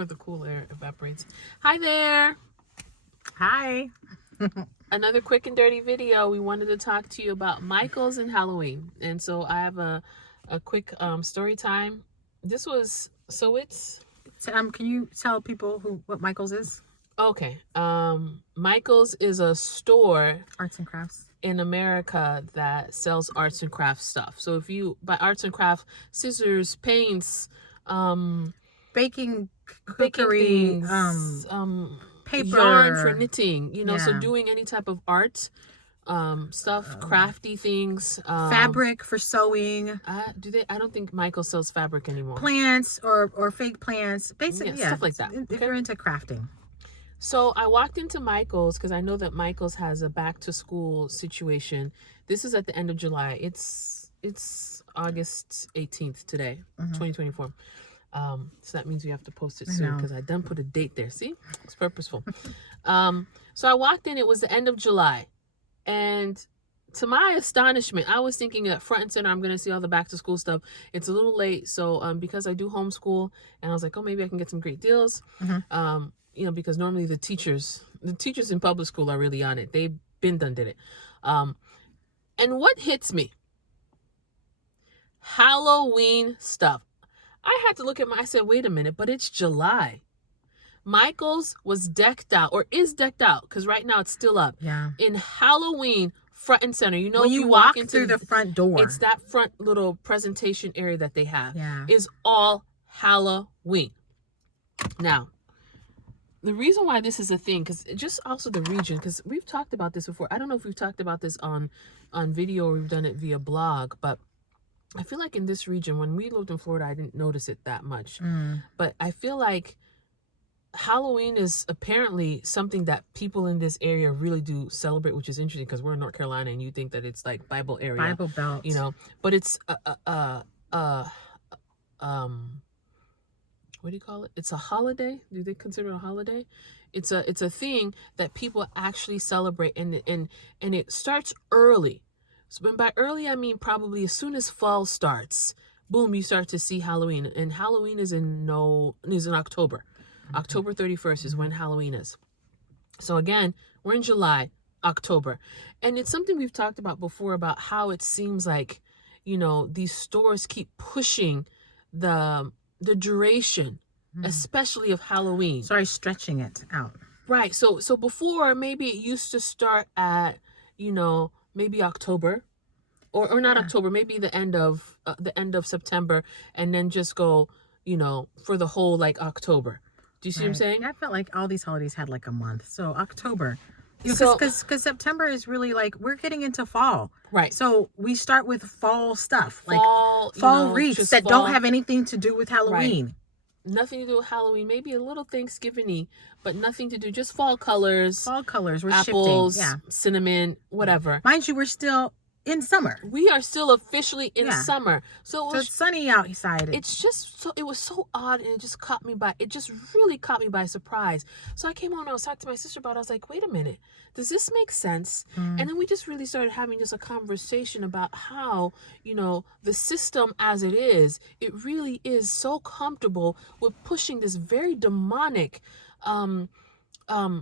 before the cool air evaporates. Hi there. Hi. Another quick and dirty video. We wanted to talk to you about Michael's and Halloween. And so I have a quick story time. It's Can you tell people what Michael's is? okay. Michael's is a store, Arts and crafts, in America that sells arts and crafts stuff. So if you buy arts and craft, scissors, paints, baking, baking cookery, things, paper, yarn for knitting, so Yeah. doing any type of art, stuff, crafty things, fabric for sewing, I don't think Michael sells fabric anymore. plants or fake plants, basically, stuff like that. If you're into crafting. So I walked into Michael's because I know that Michael's has a back to school situation. This is at the end of July. It's August 18th today, 2024. So that means we have to post it soon because I done put a date there. See, it's purposeful. So I walked in. It was the end of July, and to my astonishment, I was thinking that front and center I'm going to see all the back to school stuff. It's a little late, so because I do homeschool, and I was like, oh, maybe I can get some great deals. Because normally the teachers in public school are really on it. They've been done did it. And what hits me? Halloween stuff. I had to look at I said, wait a minute, but it's July. Michael's was decked out, or is decked out, because right now it's still up. Yeah. In Halloween, front and center. When you walk through the front door, it's that front little presentation area that they have. Yeah. Is all Halloween. Now, the reason why this is a thing, because just also the region, because we've talked about this before. I don't know if we've talked about this on video or we've done it via blog, but I feel like in this region, when we lived in Florida, I didn't notice it that much. But I feel like Halloween is apparently something that people in this area really do celebrate, which is interesting because we're in North Carolina and you think that it's like Bible area. Bible Belt. But it's what do you call it? It's a holiday. Do they consider it a holiday? It's a thing that people actually celebrate, and it starts early. So when by early I mean probably as soon as fall starts, boom, you start to see Halloween. And Halloween is in October. October 31st is when Halloween is. So again, we're in July, October. And it's something we've talked about before about how it seems like, these stores keep pushing the duration, especially of Halloween. Stretching it out. Right. So before, maybe it used to start at, maybe October, or not October, maybe the end of September, and then just go, for the whole like October. Do you see what I'm saying? I felt like all these holidays had like a month. So October. Because September is really like we're getting into fall, right? So we start with fall stuff, like fall wreaths that don't have anything to do with Halloween. Right. Nothing to do with Halloween. Maybe a little Thanksgiving-y, but nothing to do. Just fall colors. Fall colors. We're apples, shifting. Cinnamon, whatever. Mind you, we're still in summer. We are still officially in summer. So it's sunny outside. It's just it was so odd, and it just really caught me by surprise. So I came home and I was talking to my sister about it. I was like, wait a minute, does this make sense? And then we just really started having just a conversation about how, the system as it really is so comfortable with pushing this very demonic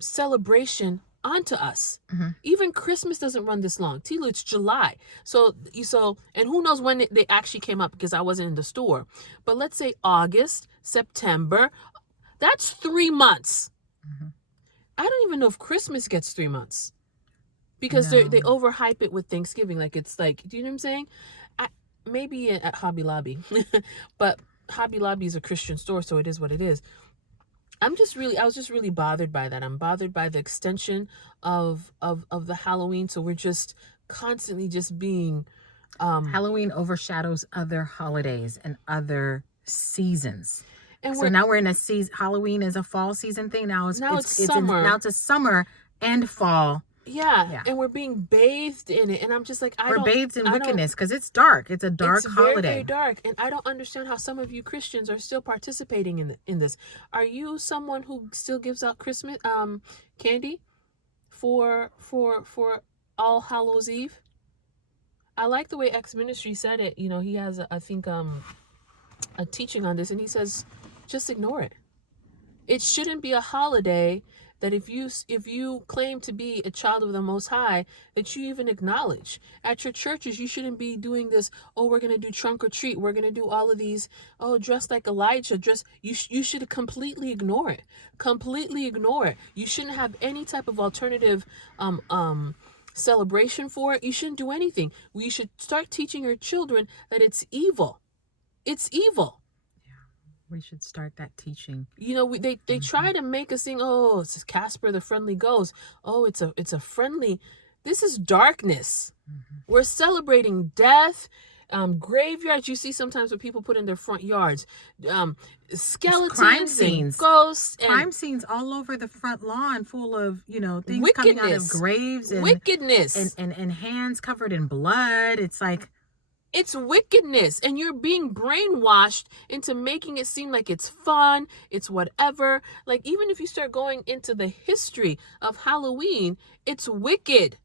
celebration onto us. Even Christmas doesn't run this long. Tila, it's July. So and who knows when they actually came up, because I wasn't in the store. But let's say August, September, that's 3 months. I don't even know if Christmas gets 3 months, because they overhype it with Thanksgiving. Like it's like, do you know what I'm saying? Maybe at Hobby Lobby, but Hobby Lobby is a Christian store, so it is what it is. I was just really bothered by that. I'm bothered by the extension of the Halloween. So we're just constantly just being Halloween overshadows other holidays and other seasons. And so now we're in a season. Halloween is a fall season thing. Now it's summer. Now it's a summer and fall. Yeah. And we're being bathed in it. And I'm just like, we're bathed in wickedness because it's dark. It's a dark holiday. Very, very dark. And I don't understand how some of you Christians are still participating in this. Are you someone who still gives out Christmas candy for All Hallows Eve? I like the way X Ministry said it. He has, I think, a teaching on this, and he says, just ignore it. It shouldn't be a holiday that if you claim to be a child of the Most High, that you even acknowledge. At your churches, you shouldn't be doing this, oh, we're going to do trunk or treat. We're going to do all of these, oh, dress like Elijah. You should completely ignore it. Completely ignore it. You shouldn't have any type of alternative celebration for it. You shouldn't do anything. We should start teaching your children that it's evil. It's evil. We should start that teaching. You know, they try to make us think, oh, it's Casper the Friendly Ghost. Oh, it's a friendly. This is darkness. We're celebrating death. Graveyards. You see sometimes what people put in their front yards. Skeletons, crime scenes, ghosts, and crime scenes all over the front lawn, full of things coming out of graves and wickedness, and hands covered in blood. It's like. It's wickedness, and you're being brainwashed into making it seem like it's fun, it's whatever. Like, even if you start going into the history of Halloween, it's wicked.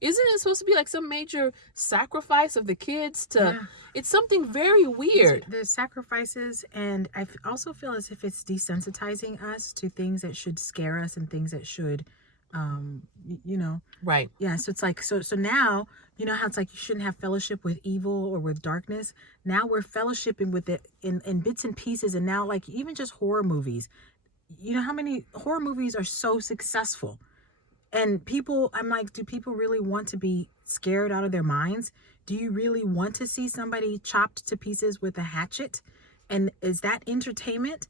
Isn't it supposed to be like some major sacrifice of the kids to... Yeah. It's something very weird. There's sacrifices, and I also feel as if it's desensitizing us to things that should scare us and things that should... right. Yeah, so it's like so now how it's like you shouldn't have fellowship with evil or with darkness. Now we're fellowshipping with it in bits and pieces. And now, like, even just horror movies, how many horror movies are so successful? And I'm like, do people really want to be scared out of their minds? Do you really want to see somebody chopped to pieces with a hatchet? And is that entertainment?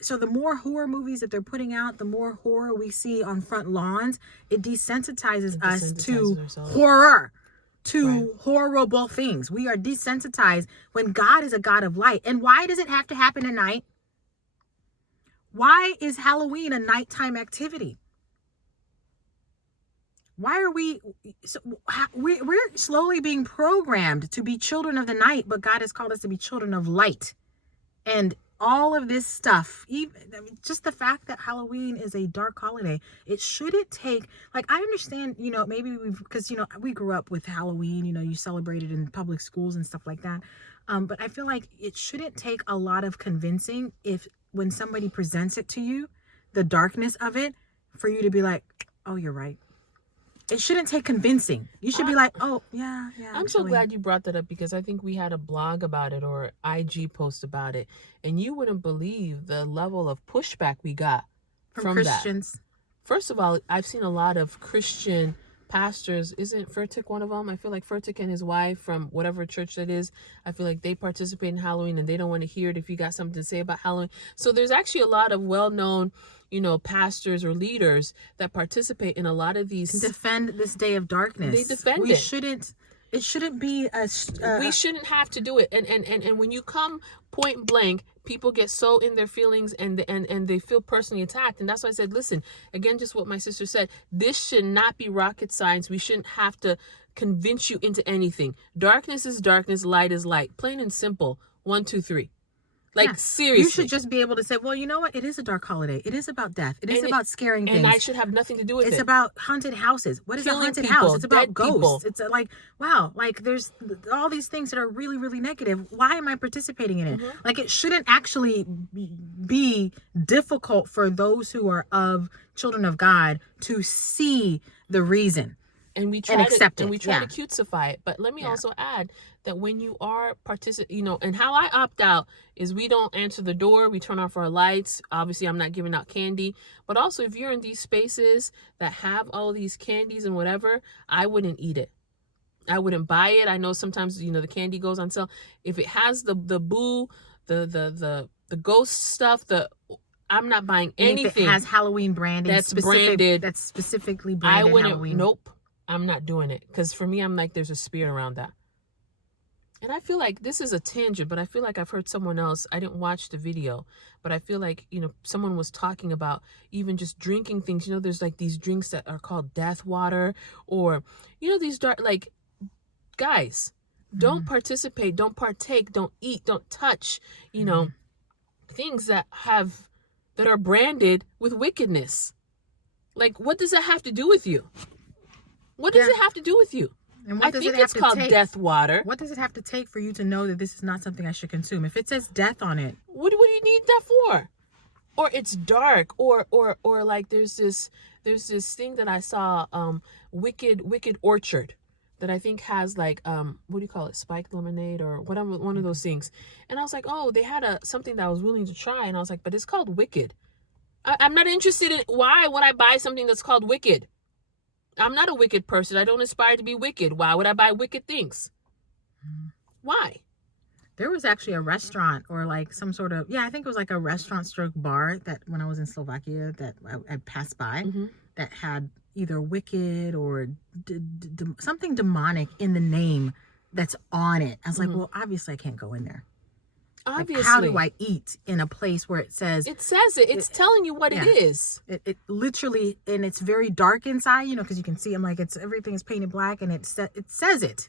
So the more horror movies that they're putting out, the more horror we see on front lawns, it desensitizes us to horror, to horrible things. We are desensitized when God is a God of light. And why does it have to happen at night? Why is Halloween a nighttime activity? Why are we're slowly being programmed to be children of the night, but God has called us to be children of light. And all of this stuff, just the fact that Halloween is a dark holiday, it shouldn't take, like, I understand, maybe because we grew up with Halloween, you celebrated in public schools and stuff like that. But I feel like it shouldn't take a lot of convincing when somebody presents it to you, the darkness of it, for you to be like, oh, you're right. It shouldn't take convincing. You should be like, oh, yeah. I'm so glad you brought that up, because I think we had a blog about it or IG post about it. And you wouldn't believe the level of pushback we got from Christians. That. First of all, I've seen a lot of Christian pastors. Isn't Furtick one of them? I feel like Furtick and his wife from whatever church that is, I feel like they participate in Halloween and they don't want to hear it if you got something to say about Halloween. So there's actually a lot of well-known pastors or leaders that participate in a lot of these. Defend this day of darkness. They defend it. It shouldn't be we shouldn't have to do it. And when you come point blank, people get so in their feelings and they feel personally attacked. And that's why I said, listen, again, just what my sister said, this should not be rocket science. We shouldn't have to convince you into anything. Darkness is darkness, light is light. Plain and simple. 1, 2, 3. Like, seriously. You should just be able to say, well, you know what? It is a dark holiday. It is about death. It is about scaring things. And I should have nothing to do with it. It's about haunted houses. What is a haunted house? It's about ghosts. People. It's like, wow, like there's all these things that are really, really negative. Why am I participating in it? Like, it shouldn't actually be difficult for those who are of children of God to see the reason. And we try to accept it. And we try to cutesify it. But let me also add that when you are and how I opt out is we don't answer the door. We turn off our lights. Obviously, I'm not giving out candy. But also, if you're in these spaces that have all these candies and whatever, I wouldn't eat it. I wouldn't buy it. I know sometimes, the candy goes on sale. If it has the boo, the ghost stuff, I'm not buying anything. If it has Halloween branding that's branded. That's specifically branded I wouldn't, Halloween. Nope. I'm not doing it. Because for me, I'm like, there's a spirit around that. And I feel like this is a tangent, but I feel like I've heard someone else. I didn't watch the video, but I feel like, someone was talking about even just drinking things. There's like these drinks that are called death water or, these dark, like, guys, don't participate, don't partake, don't eat, don't touch, things that are branded with wickedness. Like, what does that have to do with you? What does it have to do with you? And I think it's called death water. What does it have to take for you to know that this is not something I should consume? If it says death on it. What do you need that for? or it's dark, or like there's this thing that I saw, wicked orchard, that I think has like, what do you call it, spiked lemonade or whatever, one of those things. And I was like, oh, they had something that I was willing to try, and I was like, but it's called Wicked. I'm not interested in, why would I buy something that's called Wicked? I'm not a wicked person. I don't aspire to be wicked. Why would I buy wicked things? Why? There was actually a restaurant, or like some sort of, I think it was like a restaurant stroke bar, that when I was in Slovakia, that I passed by, that had either wicked or something demonic in the name that's on it. I was like, well, obviously I can't go in there. Obviously. Like, how do I eat in a place where it says it? It's telling you what it is. It literally, and it's very dark inside, because you can see, I'm like, everything's painted black, and it says it.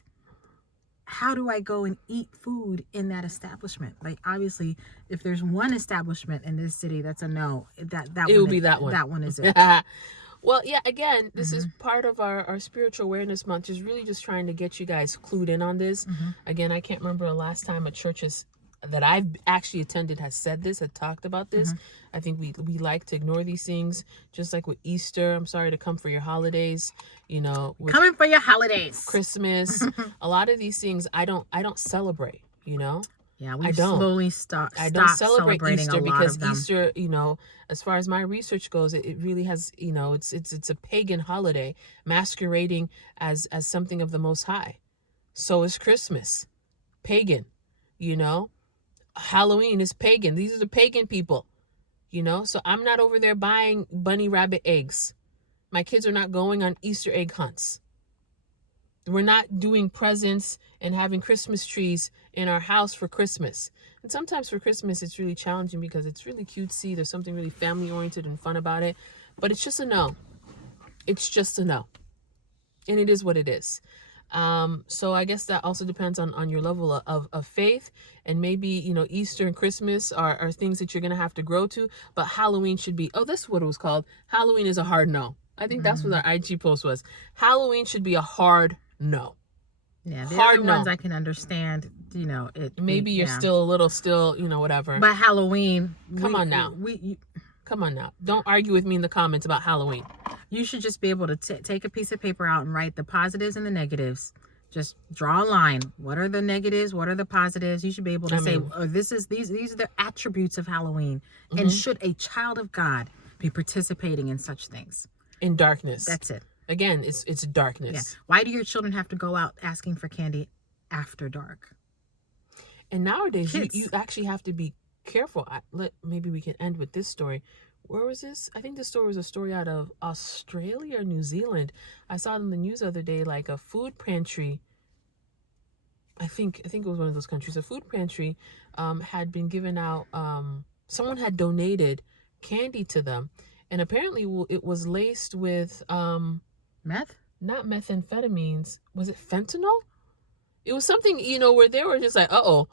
How do I go and eat food in that establishment? Like, obviously, if there's one establishment in this city that's a no, that it will be that one. That one is it. Well, yeah, again, this is part of our spiritual awareness month, just really just trying to get you guys clued in on this. Again, I can't remember the last time a church that I've actually attended had said this, had talked about this. I think we like to ignore these things, just like with Easter. I'm sorry to come for your holidays, coming for your holidays, Christmas. A lot of these things I don't celebrate, Yeah, we slowly stopped. I don't celebrate a Easter lot because of them. Easter, as far as my research goes, it really has, it's a pagan holiday masquerading as something of the Most High. So is Christmas, pagan, Halloween is pagan. These are the pagan people, so I'm not over there buying bunny rabbit eggs. My kids are not going on Easter egg hunts. We're not doing presents and having Christmas trees in our house for Christmas. And sometimes for Christmas, it's really challenging because it's really cutesy. There's something really family oriented and fun about it, but it's just a no. It's just a no. And it is what it is. So I guess that also depends on your level of faith, and maybe, Easter and Christmas are things that you're going to have to grow to, but Halloween should be, that's what it was called. Halloween is a hard no. I think that's what our IG post was. Halloween should be a hard no. Yeah, the hard ones I can understand, maybe you're still a little, whatever. But Halloween, come on now. Don't argue with me in the comments about Halloween. You should just be able to take a piece of paper out and write the positives and the negatives. Just draw a line. What are the negatives? What are the positives? You should be able to say, these are the attributes of Halloween. And should a child of God be participating in such things? In darkness. That's it. Again, it's darkness. Yeah. Why do your children have to go out asking for candy after dark? And nowadays, you actually have to be careful. Maybe we can end with this story. Where was this? I think this story was a story out of Australia or New Zealand. I saw it in the news the other day, like a food pantry. I think it was one of those countries. A food pantry had been given out. Someone had donated candy to them, and apparently it was laced with meth. Not methamphetamines. Was it fentanyl? It was something, where they were just like, uh-oh.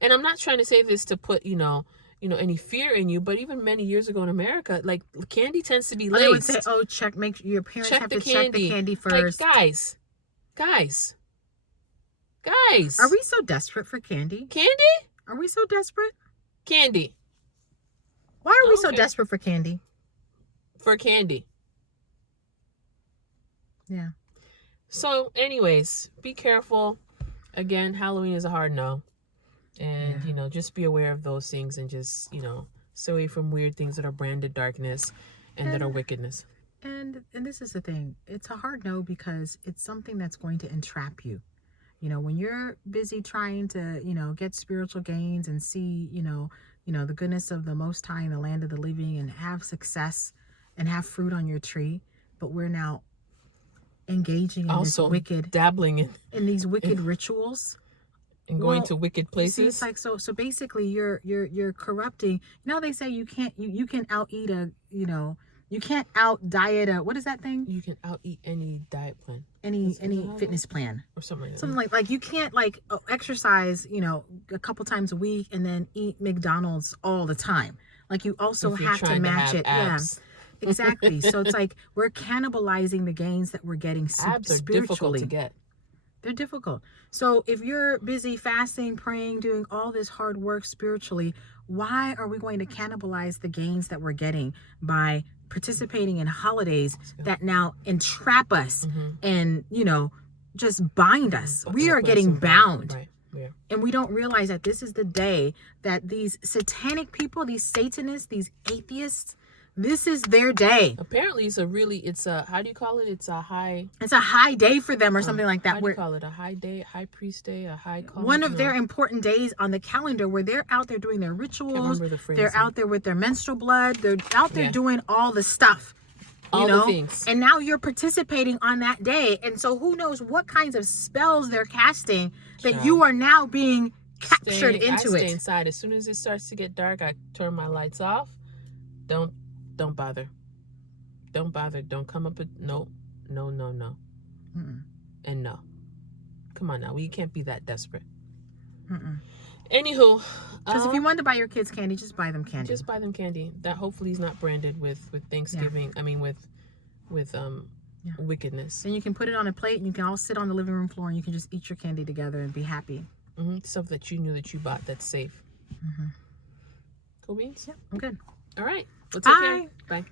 And I'm not trying to say this to put, any fear in you, but even many years ago in America, like, candy tends to be laced. They would say, make your parents have to check the candy first. Like, guys. Are we so desperate for candy? Are we so desperate? Candy. Why are we so desperate for candy? For candy. Yeah. So, anyways, be careful. Again, Halloween is a hard no. And, just be aware of those things, and just, stay away from weird things that are branded darkness and that are wickedness. And this is the thing. It's a hard no because it's something that's going to entrap you. When you're busy trying to, get spiritual gains and see, the goodness of the Most High in the land of the living, and have success and have fruit on your tree, but we're now engaging in also this wicked, dabbling in these wicked rituals and going to wicked places. It's like, so basically you're corrupting. They say you can out eat you can't out diet what is that thing? You can out eat any diet plan, any fitness plan or something like that. Something like you can't exercise a couple times a week and then eat McDonald's all the time. Like, you also have to match it. Abs. Yeah. Exactly. So it's like we're cannibalizing the gains that we're getting abs are spiritually. difficult to get. They're difficult. So if you're busy fasting, praying, doing all this hard work spiritually, why are we going to cannibalize the gains that we're getting by participating in holidays that now entrap us and, just bind us? We are getting bound. Right. Yeah. And we don't realize that this is the day that these satanic people, these Satanists, these atheists, this is their day. Apparently it's a how do you call it? It's a high day for them or something like that. How do you call it? A high day, high priest day, a high call? One of their important days on the calendar where they're out there doing their rituals. They're out there with their menstrual blood. They're out there doing all the stuff. All the things. And now you're participating on that day. And so who knows what kinds of spells they're casting that you are now being captured into I it. Stay inside. As soon as it starts to get dark, I turn my lights off. Don't bother. Don't bother. Don't come up with no. Mm-mm. And no. Come on now. We can't be that desperate. Mm-mm. Anywho. Because if you want to buy your kids candy, just buy them candy. Just buy them candy. That hopefully is not branded with Thanksgiving. Yeah. I mean with wickedness. And you can put it on a plate and you can all sit on the living room floor and you can just eat your candy together and be happy. Stuff that you knew that you bought that's safe. Cool beans? Yeah, I'm good. All right. Well, take care. Bye.